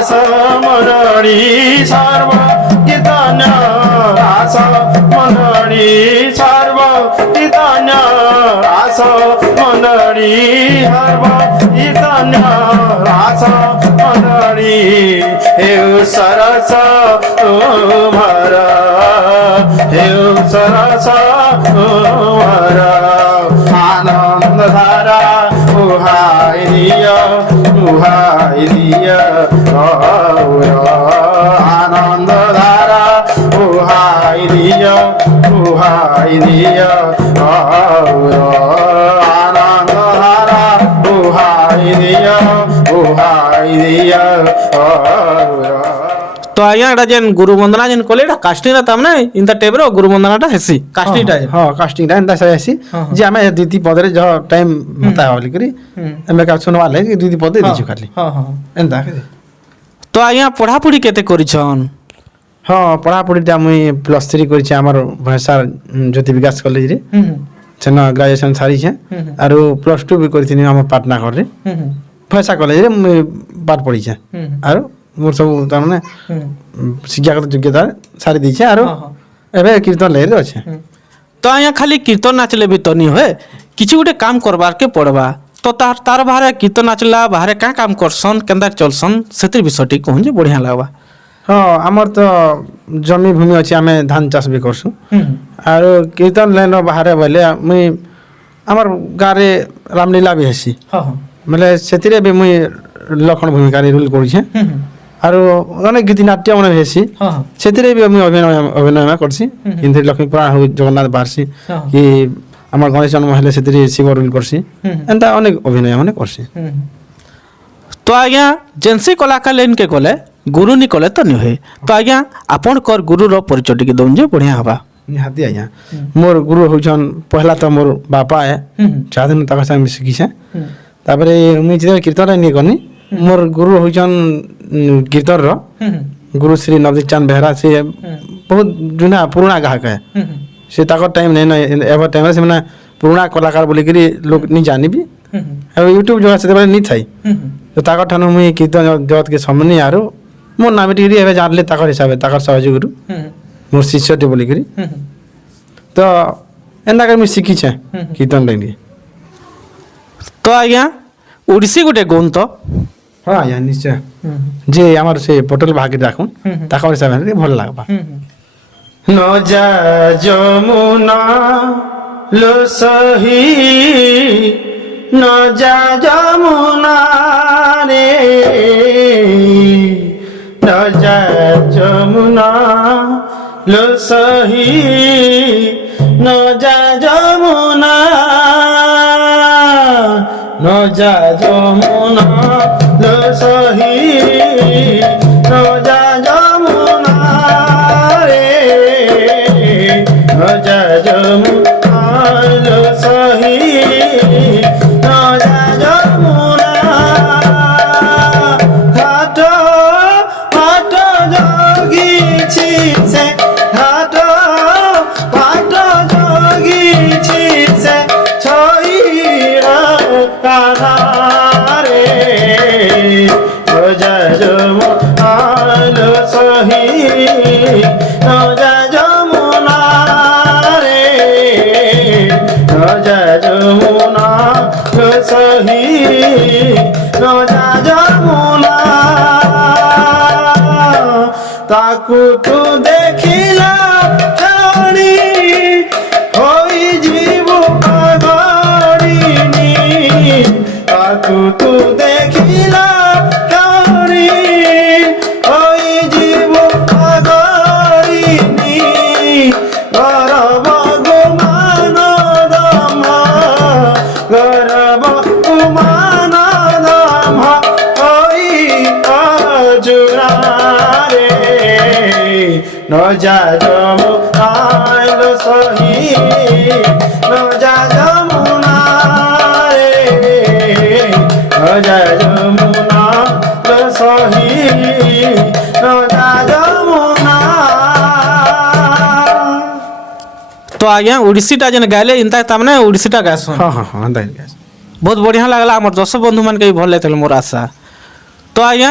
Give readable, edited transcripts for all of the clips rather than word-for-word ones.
रास मंडळी सर्व कीर्तन्य रास मंडळी सर्व कीर्तन्य रास मंडळी सर्व कीर्तन्य रास मंडळी हे सरस उमर हे सरस उमर आनंद धारा उहाय दिया आनंद धारा उहाय दिया आनंद धारा उहाय दिया तो आज्ञा एटा जेन गुरु वंदना जेन कोले एटा कास्टिंग रा तामने इंता टेबरो गुरु वंदनाटा हेसी कास्टिंगटा जेन हाँ कास्टिंग टाइम दस ऐसी हाँ। जे हमें दीदी पदरे जो टाइम होता है वाली करी हमें का सुनवा ले कि दीदी पदे दीजु खाली हां हां एंदा तो आज्ञा पढ़ापढ़ी केते करिछन हाँ पढ़ापढ़ीटा मुई +3 करिछे हमर भाषा ज्योति विकास कॉलेज रे सेना ग्रेजुएशन सारी छे आरो +2 भी करथिनी हम पाटना घर रे भाषा कॉलेज रे मुई पाठ पढ़ी छे आरो मोर सब त माने शिक्षागत योग्यता सारी दी छे आरो एबे कीर्तन ले रे अछि तो आज्ञा खाली कीर्तन नाचले भी तो नहीं होए किछि गुटे काम करबार के पड़बा तो तार बाहरे कीर्तन नाचला बाहरे का काम करसन केंदा चलसन सेतिर विषयटी कहूं जे बढ़िया लागबा हाँ हमर तो जमी भूमि अछि हमें धान चाष भी करसु आरो कीर्तन लाइन बाहर बोले मुई हमर गारे रामलीला भी हेसी हां हां मतलब सेतिरे भी मुई लखन भूमिका रोल करी छे आरो अनेक गीत नाट्य मन हेसी हां हां सेतिरे भी मुई अभिनय करसी इंद्र लक्ष्मी पुराण हो जगन्नाथ बारसी हाँ। कि हमर गणेश जन्म हेले सेतिरे शिव रोल करसी एंता अनेक अभिनय माने करसी तो आज्ञा जेनसी कलाकार लेन के गले गुरु नी कले तो नहीं होए तो आज्ञा आपन कर गुरु रो परिचय टिके दउन जे बढ़िया हबा निहाती आज्ञा मोर गुरु होछन पहला तो मोर बापा है चाहदन तक संग सिखी छे तापरे मुई जे कीर्तन नहीं करनी मोर गुरु होछन कीर्तन रो गुरु श्री नवदीप चंद बेहरा से बहुत जुना पुराना गाहक है से ताकर टाइम नहीं एवर टाइम से माने पुराना कलाकार बोली करी लोग नहीं जानी भी अब यूट्यूब जो से नहीं थाई तो ताकर ठानु मुई कीर्तन जगत के सामने आरो मोर नाम टिकरी एबे जानले ताकर हिसाब ताकर सहयोग गुरु मोर शिष्यटी बोली करी तो एंदा कर मुई शिखी छे कीर्तन लाइन तो आज्ञा ओडिसी गुटे गुण तो हाँ आज्ञा निश्चय जे हमर से पटल भागी राखुन ताकर हिसाब से भल लागबा न जा जमुना लो सही न जा जमुना रे न जा जमुना लो सही न जा जमुना न जा जमुना लो सही न जा जमुना रे न जा जमुना लो सही न जा जमुना घाट घाट जोगी छी से घाट घाट जोगी छी से छोईरा काना रे न जा जमुना लो सही न जा जमुना रे न जा जमुना लो सही न जा जमुना ताकू तू देखिला क्षणी होई जीव पागड़िनी ताकू तू देखिला क्षणी होई जीव पागड़िनी गरब गुमान दम गरब गुमान दम होई अजुरा रे न जा जमुना लो सही न जा जमुना रे न जा जमुना लो सही न जा जमुना तो आज्ञा ओडिसीटा जेन गायले इनता तामने ओडिसीटा गायसन हाँ हाँ हाँ दाइन गैस बहुत बढ़िया लागला हमर दर्शक बंधु मन के भी भल लागल मोर आशा तो आज्ञा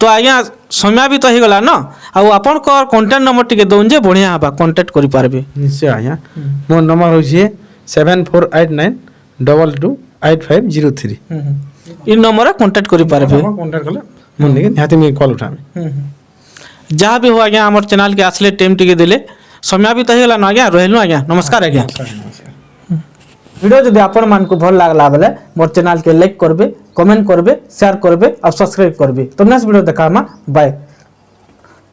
তো আজ্ঞা সময় বি তো হয়ে গলা ন আপনার কন্টাক্ট নম্বর টিকে দৌন যে বড়িয়া হবা কন্টাক্ট করে পারবে নিশ্চয় আজ্ঞা মোর নম্বর হচ্ছে 7489228503 এই নম্বরে কন্টাক্ট করে পারবে কন্টাক্ট কলে মোর নিকে নিহাতি মুই কল উঠামি ଯାହା ବି ହଉ ଆଜ୍ଞା ଆମର ଚ୍ୟାନେଲ୍କେ ଆସିଲେ ଟାଇମ୍ ଟିକେ ଦେଲେ ସମୟ ବି ତ ହେଇଗଲା ନା ଆଜ୍ଞା ରହିଲୁ ଆଜ୍ଞା ନମସ୍କାର ଆଜ୍ଞା ଭିଡ଼ିଓ ଯଦି ଆପଣମାନଙ୍କୁ ଭଲ ଲାଗଲା ବେଲେ ମୋର ଚ୍ୟାନେଲ୍କେ ଲାଇକ୍ କରିବେ କମେଣ୍ଟ କରିବେ ସେୟାର କରିବେ ଆଉ ସବସ୍କ୍ରାଇବ୍ କରିବେ ତ ନେକ୍ସଟ ଭିଡ଼ିଓ ଦେଖା ହେମା ବାଏ